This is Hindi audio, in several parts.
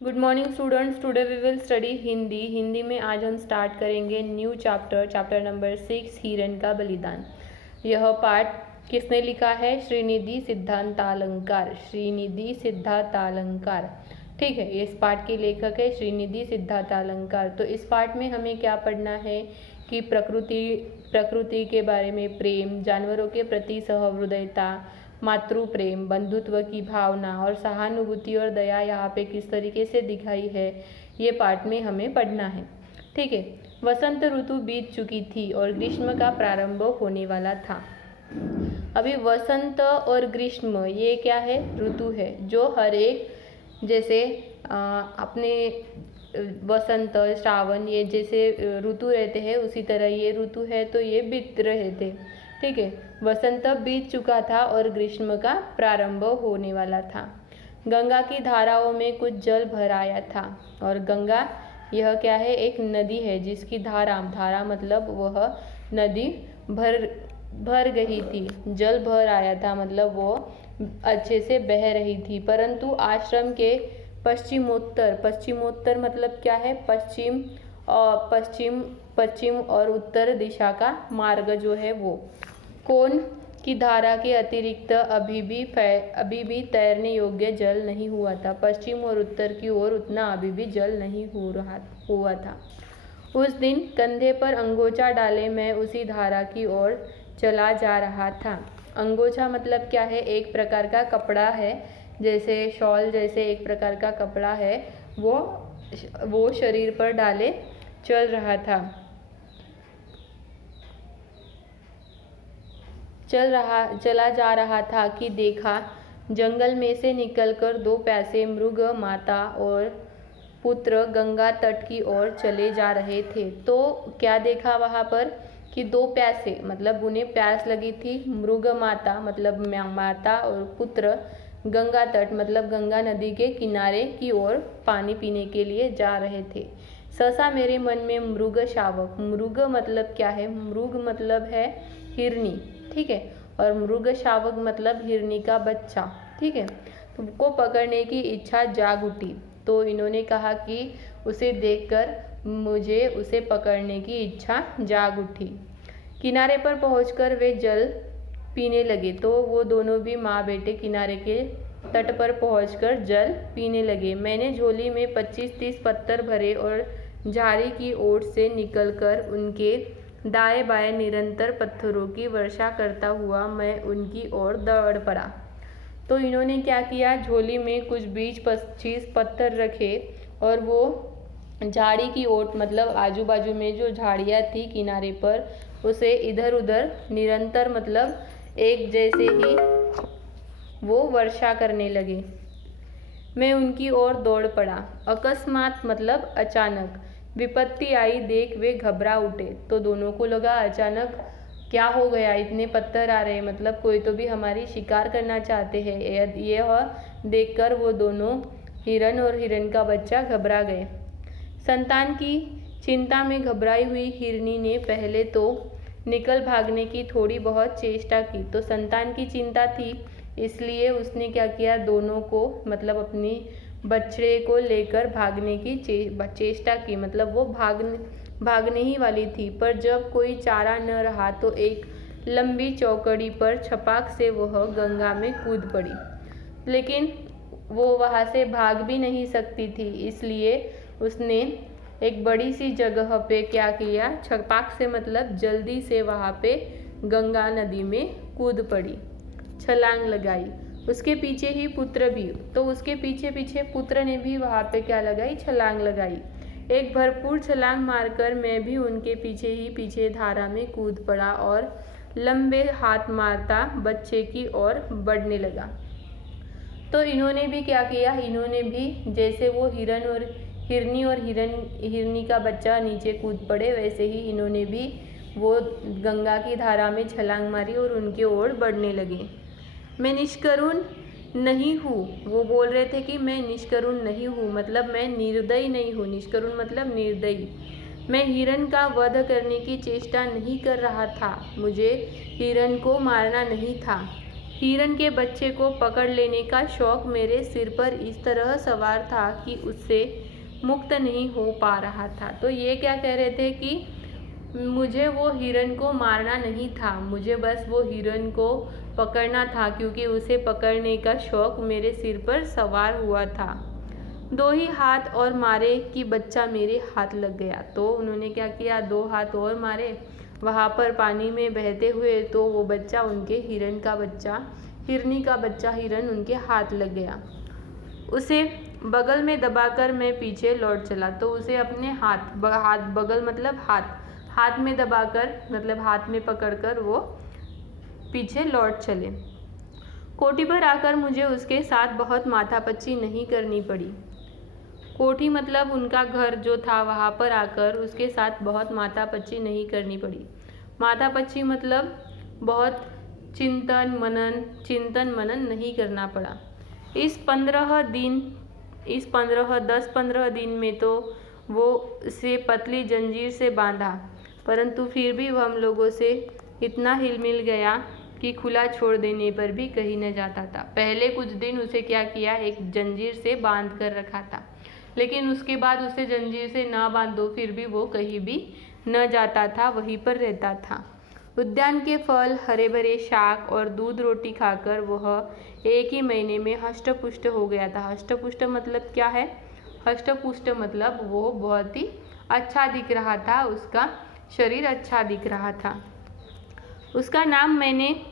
Good morning students. Today we will study Hindi में आज हम स्टार्ट करेंगे न्यू चैप्टर नंबर 6 हिरन का बलिदान। यह पाठ किसने लिखा है? श्रीनिधि सिद्धांतालंकार। श्रीनिधि सिद्धांतालंकार, ठीक है। इस पाठ के लेखक है श्रीनिधि सिद्धांतालंकार। तो इस पाठ में हमें क्या पढ़ना है कि प्रकृति के बारे में, प्रेम, जानवरों के प्रति सहृदयता, मातृ प्रेम, बंधुत्व की भावना और सहानुभूति और दया यहाँ पे किस तरीके से दिखाई है, ये पाठ में हमें पढ़ना है, ठीक है। वसंत ऋतु बीत चुकी थी और ग्रीष्म का प्रारंभ होने वाला था। अभी वसंत और ग्रीष्म ये क्या है? ऋतु है, जो हर एक जैसे अपने वसंत, श्रावण, ये जैसे ऋतु रहते हैं उसी तरह ये ऋतु है, तो ये बीत रहे थे, ठीक है। वसंत बीत चुका था और ग्रीष्म का प्रारंभ होने वाला था। गंगा की धाराओं में कुछ जल भर आया था। और गंगा यह क्या है? एक नदी है जिसकी धारा मतलब वह नदी भर गई थी। जल भर आया था मतलब वो अच्छे से बह रही थी। परंतु आश्रम के पश्चिमोत्तर मतलब क्या है? पश्चिम और उत्तर दिशा का मार्ग जो है वो कोन की धारा के अतिरिक्त अभी भी तैरने योग्य जल नहीं हुआ था। पश्चिम और उत्तर की ओर उतना अभी भी जल नहीं हुआ था। उस दिन कंधे पर अंगोछा डाले मैं उसी धारा की ओर चला जा रहा था। अंगोछा मतलब क्या है? एक प्रकार का कपड़ा है, जैसे शॉल जैसे एक प्रकार का कपड़ा है, वो शरीर पर डाले चला जा रहा था कि देखा जंगल में से निकलकर दो प्यासे मृग माता और पुत्र गंगा तट की ओर चले जा रहे थे। तो क्या देखा वहाँ पर कि दो प्यासे मतलब उन्हें प्यास लगी थी। मृग माता मतलब माता और पुत्र गंगा तट मतलब गंगा नदी के किनारे की ओर पानी पीने के लिए जा रहे थे। सहसा मेरे मन में मृग शावक, मृग मतलब क्या है? मृग मतलब है हिरनी, ठीक है। और मृग शावक मतलब हिरनी का बच्चा, ठीक है। तुमको पकड़ने की इच्छा जाग उठी। तो इन्होंने कहा कि उसे देखकर मुझे उसे पकड़ने की इच्छा जाग उठी। किनारे पर पहुंचकर वे जल पीने लगे। तो वो दोनों भी माँ बेटे किनारे के तट पर पहुंचकर जल पीने लगे। मैंने झोली में 25-30 पत्थर भरे और झाड़ी की ओर से निकलकर उनके दाएं बाएं निरंतर पत्थरों की वर्षा करता हुआ मैं उनकी ओर दौड़ पड़ा। तो इन्होंने क्या किया? झोली में कुछ 20-25 पत्थर रखे और वो झाड़ी की ओर मतलब आजू बाजू में जो झाड़ियाँ थी किनारे पर, उसे इधर उधर निरंतर मतलब एक जैसे ही वो वर्षा करने लगे। मैं उनकी ओर दौड़ पड़ा। अकस्मात मतलब अचानक विपत्ति आई देख वे घबरा उठे। तो दोनों को लगा अचानक क्या हो गया, इतने पत्थर आ रहे, मतलब कोई तो भी हमारी शिकार करना चाहते हैं। यह देखकर वो दोनों हिरन और हिरन का बच्चा घबरा गए। संतान की चिंता में घबराई हुई हिरनी ने पहले तो निकल भागने की थोड़ी बहुत चेष्टा की। तो संतान की चिंता थी, इसलिए उसने क्या किया? दोनों को मतलब अपनी बछड़े को लेकर भागने की चेष्टा की। मतलब वो भागने ही वाली थी, पर जब कोई चारा न रहा तो एक लंबी चौकड़ी पर छपाक से वह गंगा में कूद पड़ी। लेकिन वो वहाँ से भाग भी नहीं सकती थी, इसलिए उसने एक बड़ी सी जगह पे क्या किया? छपाक से मतलब जल्दी से वहाँ पे गंगा नदी में कूद पड़ी, छलांग लगाई। उसके पीछे ही पुत्र भी, तो उसके पीछे पुत्र ने भी वहाँ पे क्या लगाई? छलांग लगाई। एक भरपूर छलांग मारकर मैं भी उनके पीछे धारा में कूद पड़ा और लंबे हाथ मारता बच्चे की ओर बढ़ने लगा। तो इन्होंने भी क्या किया? इन्होंने भी जैसे वो हिरनी और हिरनी का बच्चा नीचे कूद पड़े, वैसे ही इन्होंने भी वो गंगा की धारा में छलांग मारी और उनकी ओर बढ़ने लगे। मैं निष्करुण नहीं हूँ, वो बोल रहे थे कि मैं निष्करुण नहीं हूँ मतलब मैं निर्दयी नहीं हूँ। निष्करुण मतलब निर्दयी। मैं हिरन का वध करने की चेष्टा नहीं कर रहा था, मुझे हिरन को मारना नहीं था। हिरन के बच्चे को पकड़ लेने का शौक मेरे सिर पर इस तरह सवार था कि उससे मुक्त नहीं हो पा रहा था। तो ये क्या कह रहे थे कि मुझे वो हिरन को मारना नहीं था, मुझे बस वो हिरन को पकड़ना था, क्योंकि उसे पकड़ने का शौक मेरे सिर पर सवार हुआ था। दो ही हाथ और मारे कि बच्चा मेरे हाथ लग गया। तो उन्होंने क्या किया, दो हाथ और मारे वहाँ पर पानी में बहते हुए, तो वो बच्चा उनके हिरनी का बच्चा हिरन उनके हाथ लग गया। उसे बगल में दबाकर मैं पीछे लौट चला। तो उसे अपने हाथ बगल मतलब हाथ में दबाकर, मतलब हाथ में पकड़कर वो पीछे लौट चले। कोठी पर आकर मुझे उसके साथ बहुत माथापच्ची नहीं करनी पड़ी। कोठी मतलब उनका घर जो था, वहाँ पर आकर उसके साथ बहुत माथापच्ची नहीं करनी पड़ी। माथापच्ची मतलब बहुत चिंतन मनन नहीं करना पड़ा। इस 10-15 दिन में तो वो उसे पतली जंजीर से बांधा, परंतु फिर भी वह हम लोगों से इतना हिल-मिल गया कि खुला छोड़ देने पर भी कहीं न जाता था। पहले कुछ दिन उसे क्या किया, एक जंजीर से बांध कर रखा था, लेकिन उसके बाद उसे जंजीर से ना बांधो फिर भी वो कहीं भी न जाता था, वहीं पर रहता था। उद्यान के फल, हरे भरे शाक और दूध रोटी खाकर वह 1 ही महीने में हष्ट-पुष्ट हो गया था। हष्ट-पुष्ट मतलब क्या है? हष्ट-पुष्ट मतलब वो बहुत ही अच्छा दिख रहा था, उसका शरीर अच्छा दिख रहा था। उसका नाम मैंने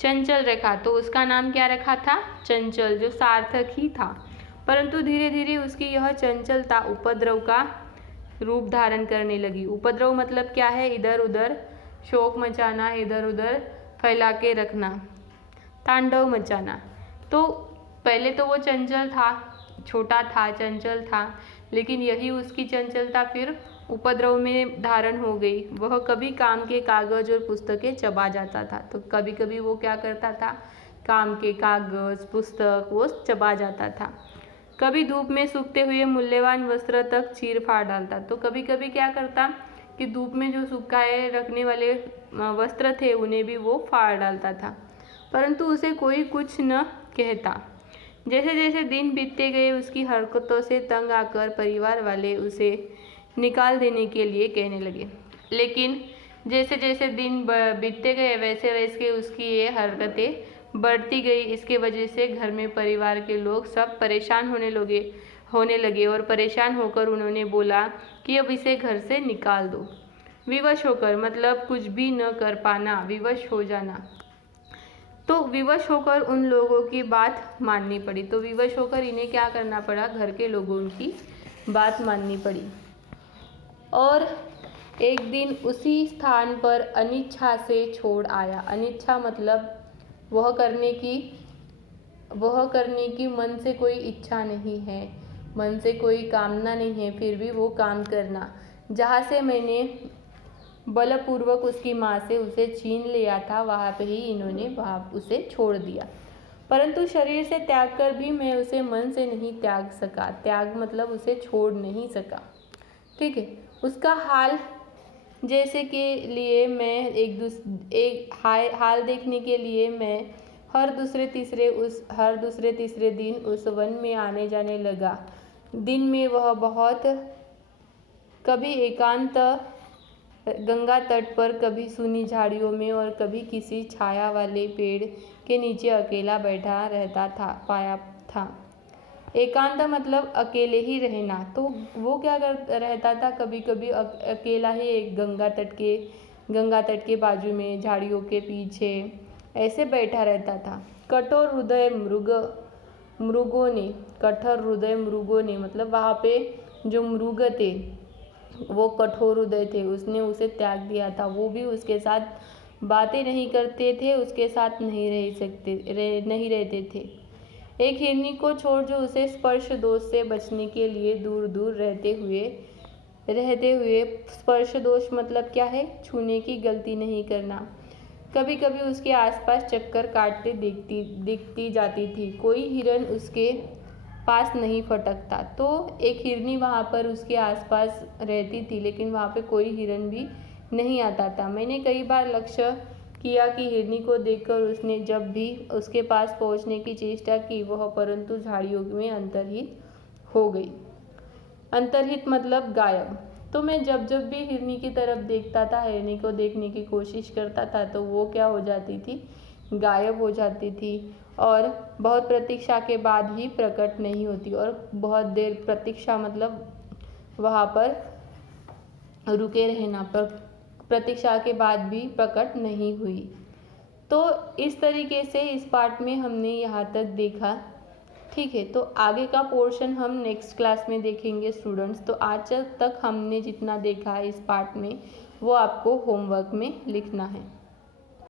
चंचल रखा। तो उसका नाम क्या रखा था? चंचल, जो सार्थक ही था। परंतु धीरे धीरे उसकी यह चंचलता उपद्रव का रूप धारण करने लगी। उपद्रव मतलब क्या है? इधर उधर शोक मचाना, इधर उधर फैला के रखना, तांडव मचाना। तो पहले तो वो चंचल था, छोटा था, चंचल था, लेकिन यही उसकी चंचलता फिर उपद्रव में धारण हो गई। वह कभी काम के कागज और पुस्तकें चबा जाता था। तो कभी कभी वो क्या करता था, काम के कागज पुस्तक वो चबा जाता था। कभी धूप में सूखते हुए मूल्यवान वस्त्र तक चीर फाड़ डालता। तो कभी कभी क्या करता कि धूप में जो सुखाए रखने वाले वस्त्र थे उन्हें भी वो फाड़ डालता था, परंतु उसे कोई कुछ न कहता। जैसे जैसे दिन बीतते गए उसकी हरकतों से तंग आकर परिवार वाले उसे निकाल देने के लिए कहने लगे, लेकिन जैसे जैसे दिन बीतते गए वैसे वैसे उसकी ये हरकतें बढ़ती गई। इसके वजह से घर में परिवार के लोग सब परेशान होने लगे और परेशान होकर उन्होंने बोला कि अब इसे घर से निकाल दो। विवश होकर मतलब कुछ भी न कर पाना, विवश हो जाना। तो विवश होकर उन लोगों की बात माननी पड़ी। तो विवश होकर इन्हें क्या करना पड़ा, घर के लोगों की बात माननी पड़ी। और एक दिन उसी स्थान पर अनिच्छा से छोड़ आया। अनिच्छा मतलब वह करने की मन से कोई इच्छा नहीं है, मन से कोई कामना नहीं है, फिर भी वो काम करना। जहाँ से मैंने बलपूर्वक उसकी माँ से उसे छीन लिया था, वहाँ पे ही इन्होंने उसे छोड़ दिया। परंतु शरीर से त्याग कर भी मैं उसे मन से नहीं त्याग सका। त्याग मतलब उसे छोड़ नहीं सका। ठीक है। उसका हाल जैसे के लिए मैं हाल देखने के लिए मैं हर दूसरे तीसरे दिन उस वन में आने जाने लगा। दिन में वह बहुत कभी एकांत गंगा तट पर, कभी सुनी झाड़ियों में और कभी किसी छाया वाले पेड़ के नीचे अकेला बैठा पाया था। एकांत मतलब अकेले ही रहना। तो वो क्या रहता था, कभी कभी अकेला ही एक गंगा तट के बाजू में झाड़ियों के पीछे ऐसे बैठा रहता था। कठोर हृदय मृगों ने मतलब वहाँ पे जो मृग थे वो कठोर हृदय थे, उसने उसे त्याग दिया था। वो भी उसके साथ बातें नहीं करते थे, उसके साथ नहीं रहते थे। एक हिरनी को छोड़ जो उसे स्पर्श दोष से बचने के लिए दूर दूर रहते हुए स्पर्श दोष मतलब क्या है, छूने की गलती नहीं करना। कभी कभी उसके आसपास चक्कर काटते दिखती जाती थी। कोई हिरन उसके पास नहीं फटकता। तो एक हिरनी वहाँ पर उसके आसपास रहती थी, लेकिन वहाँ पे कोई हिरन भी नहीं आता था। मैंने कई बार लक्ष्य किया कि हिरनी को देखकर उसने जब भी उसके पास पहुंचने की चेष्टा की वह परंतु झाड़ियों में अंतर्हित हो गई। अंतर्हित मतलब गायब। तो मैं जब जब भी हिरनी की तरफ देखता था, हिरनी को देखने की कोशिश करता था, तो वो क्या हो जाती थी, गायब हो जाती थी और बहुत प्रतीक्षा के बाद ही प्रकट नहीं होती। और बहुत देर प्रतीक्षा मतलब वहाँ पर रुके रहना, पर प्रतीक्षा के बाद भी प्रकट नहीं हुई। तो इस तरीके से इस पार्ट में हमने यहाँ तक देखा। ठीक है, तो आगे का पोर्शन हम नेक्स्ट क्लास में देखेंगे स्टूडेंट्स। तो आज तक हमने जितना देखा है इस पार्ट में वो आपको होमवर्क में लिखना है।